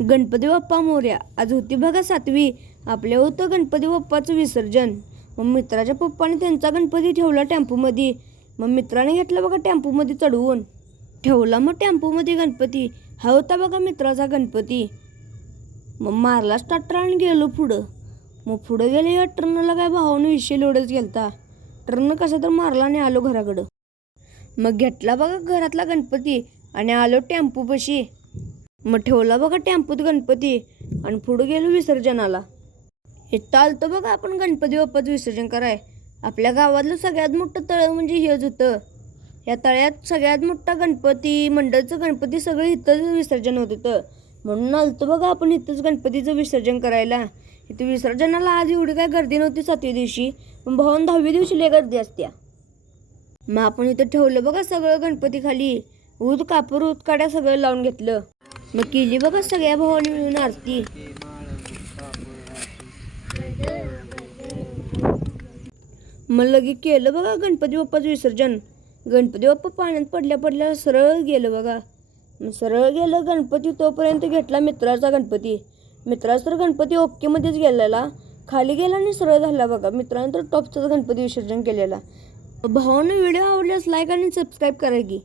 गणपती बाप्पा मोरया. आज होती बघा 7वी. आपल्या होतं गणपती बाप्पाचं विसर्जन. मग मित्राच्या पप्पाने त्यांचा गणपती ठेवला टेम्पोमध्ये. मग मित्राने घेतला बघा टेम्पोमध्ये चढवून. ठेवला मग टेम्पोमध्ये गणपती. हा होता बघा मित्राचा गणपती. मग मारला स्टार्टर आणि गेलो पुढं. मग पुढं गेले या टर्नला काय भावानं विषय लोडच गेलता. टर्न कसा तर मारला आणि आलो घराकडं. मग घेतला बघा घरातला गणपती आणि आलो टेम्पोपाशी. मग ठेवला बघा टेम्पोत गणपती आणि पुढं गेलो विसर्जनाला. इथं आलतं बघा आपण गणपती बाप्पाचं विसर्जन कराय. आपल्या गावातलं सगळ्यात मोठं तळं म्हणजे हेच होतं. या तळ्यात सगळ्यात मोठा गणपती मंडळचं गणपती सगळं इथंच विसर्जन होत होतं. म्हणून आलतो बघा आपण इथंच गणपतीचं विसर्जन करायला. इथं विसर्जनाला आज एवढी काय गर्दी नव्हती 7वी दिवशी, पण भावानं 10वी दिवशी लय गर्दी असत्या. मग आपण इथं ठेवलं बघा सगळं गणपती खाली. ऊद कापूर ऊद काड्या सगळं लावून घेतलं. मग केली बघा सगळ्या भावाने मिळून आरती. मग लगे केलं बघा गणपती बाप्पाचं विसर्जन. गणपती बाप्पा पाण्यात पडल्या पडल्या सरळ गेलं बघा. मग सरळ गेलं गणपती. तोपर्यंत घेतला मित्राचा गणपती. मित्राचा तर गणपती ओकेमध्येच गेलेला. खाली गेला आणि सरळ झाला बघा. मित्रानं तर टॉपचाच गणपती विसर्जन केलेला. भावानं व्हिडिओ आवडल्यास लाईक आणि सबस्क्राईब करा की.